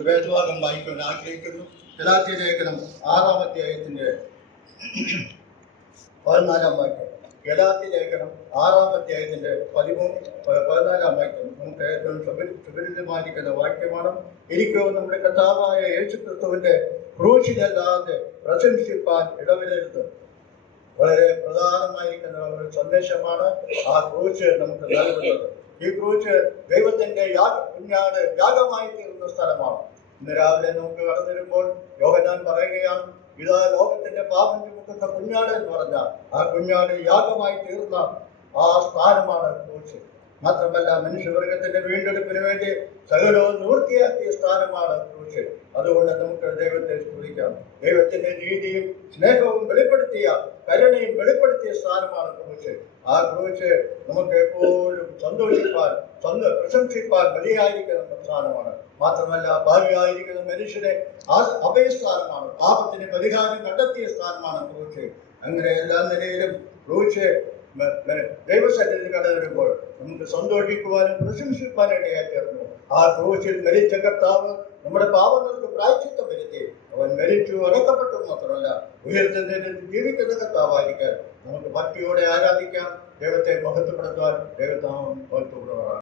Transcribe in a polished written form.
വേദഭാഗം വായിക്കാൻ ആഗ്രഹിക്കുന്നു. ഗലാത്യ ലേഖനം 6-ാം അധ്യായത്തിന്റെ 14-ാം വാക്യം. ഗലാത്യ ലേഖനം 6-ാം അധ്യായത്തിന്റെ 14-ാം വാക്യം നമുക്ക് ഏറ്റവും സുപരിചിതമായിരിക്കുന്ന വാക്യമാണ്. എനിക്കോ നമ്മുടെ കർത്താവായ യേശുക്രിസ്തുവിന്റെ ക്രൂശിലല്ലാതെ പ്രശംസിപ്പാൻ ഇടവരരുത്. വളരെ പ്രധാനമായിരിക്കുന്ന ഒരു സന്ദേശമാണ് ആ ക്രൂശ് നമുക്ക് നൽകുന്നത്. ഈ ക്രൂശ് ദൈവത്തിന്റെ കുഞ്ഞാട് യാഗമായി തീർന്ന സ്ഥലമാണ്. ഇന്ന് രാവിലെ നമുക്ക് കടന്നു വരുമ്പോൾ യോഹന്നാൻ പറയുകയാണ്, ഇതാ ലോകത്തിന്റെ പാപം ചുമക്കുന്ന കുഞ്ഞാട് എന്ന് പറഞ്ഞാൽ ആ കുഞ്ഞാട് യാഗമായി തീർന്ന ആ സ്ഥാനമാണ് ക്രൂശ്. മാത്രമല്ല, മനുഷ്യവർഗത്തിന്റെ വീണ്ടെടുപ്പിന് വേണ്ടി സകലവും നിവൃത്തിയാക്കിയ സ്ഥാനമാണ് ക്രൂശ്. അതുകൊണ്ട് നമുക്ക് ദൈവത്തെ സ്തുതിക്കാം. ദൈവത്തിന്റെ നീതിയും സ്നേഹവും വെളിപ്പെടുത്തിയ, കരുണയും വെളിപ്പെടുത്തിയ സ്ഥാനമാണ് ക്രൂശ്. ആ ക്രൂശ് നമുക്ക് എപ്പോഴും സന്തോഷിപ്പാൻ, പ്രശംസിപ്പാൻ മതിയായിരിക്കുന്ന സ്ഥാനമാണ്. മാത്രമല്ല, ഭാവിയായിരിക്കുന്ന മനുഷ്യനെ അഭയസ്ഥാനമാണ്. പാപത്തിന് പരിഹാരം കണ്ടെത്തിയ സ്ഥാനമാണ് ക്രൂശ്. അങ്ങനെ എല്ലാ നിലയിലും ക്രൂശ് ദൈവസന്നിധിയിൽ കടന്നു വരുമ്പോൾ നമുക്ക് സന്തോഷിക്കുവാനും പ്രശംസിക്കുവാനും ഇടയായി തീർന്നു. ആ ക്രൂശിൽ മരിച്ച കർത്താവ് നമ്മുടെ പാപങ്ങൾക്ക് പ്രായശ്ചിത്തം വരുത്തി. അവൻ മരിച്ചു, അടക്കപ്പെട്ടു. മാത്രമല്ല, ഉയർത്തുന്നതിൽ ജീവിക്കുന്ന കർത്താവായിരിക്കാൻ നമുക്ക് ഭക്തിയോടെ ആരാധിക്കാം. ദൈവത്തെ മഹത്വപ്പെടുത്താൻ ദൈവനാമം മഹത്വപ്പെടുവാണ്.